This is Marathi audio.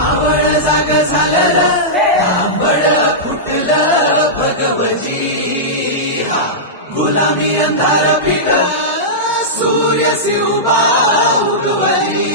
आवळ जाग झालं आंबळ फुटलं भगवजी गुलामी अंधार फिकला सूर्य उभा उगवली